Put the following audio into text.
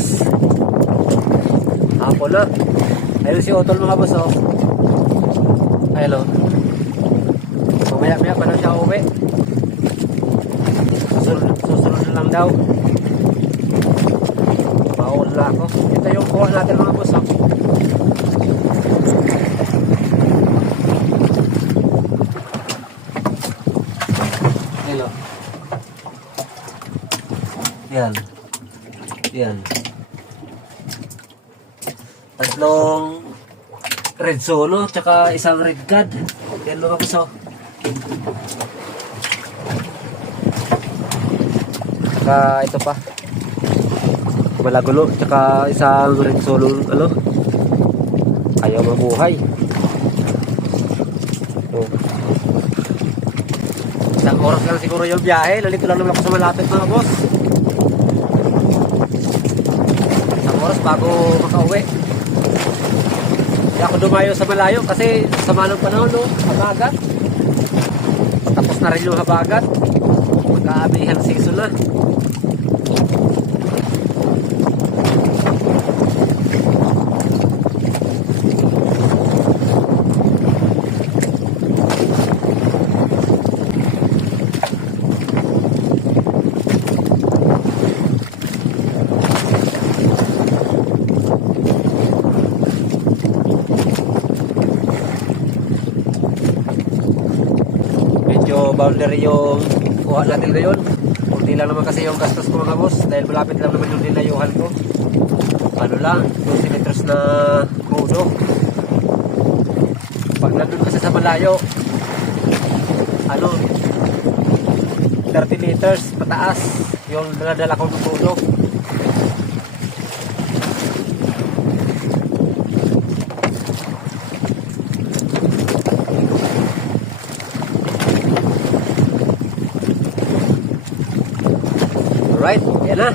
boss. Hapon na. Ayun si Otol mga boss, oh. Ayun, oh. Mamaya-maya pa na siya uwi. Susunod na lang daw. Maul na ako. Ito yung kuha natin mga boss, oh. Ayun, oh. Yan. Yan. Tatlong red solo, tsaka isang red card. Yan mga boss, oh. Tsaka ito pa. Malagulo, tsaka isang red solo, ano? Ayaw mabuhay. Oh. Isang oras lang siguro yung biyahe. Lalito lang naman ako sa malapit mga boss. Isang oras bago makauwi. Hindi ako dumayo sa malayo kasi sama ng panahon, no? Habagat. Patapos na rin yung habagat. Magkaabihan season na. Boundary yung kuha natin ngayon. Kunti lang naman kasi yung gastos ko mga boss dahil malapit lang naman yung nilayuhan ko. Ano lang, 2 meters na crudo. Pag nandun kasi sa malayo, ano, 30 meters pataas yung daladala ko ng crudo. Alright, yan na.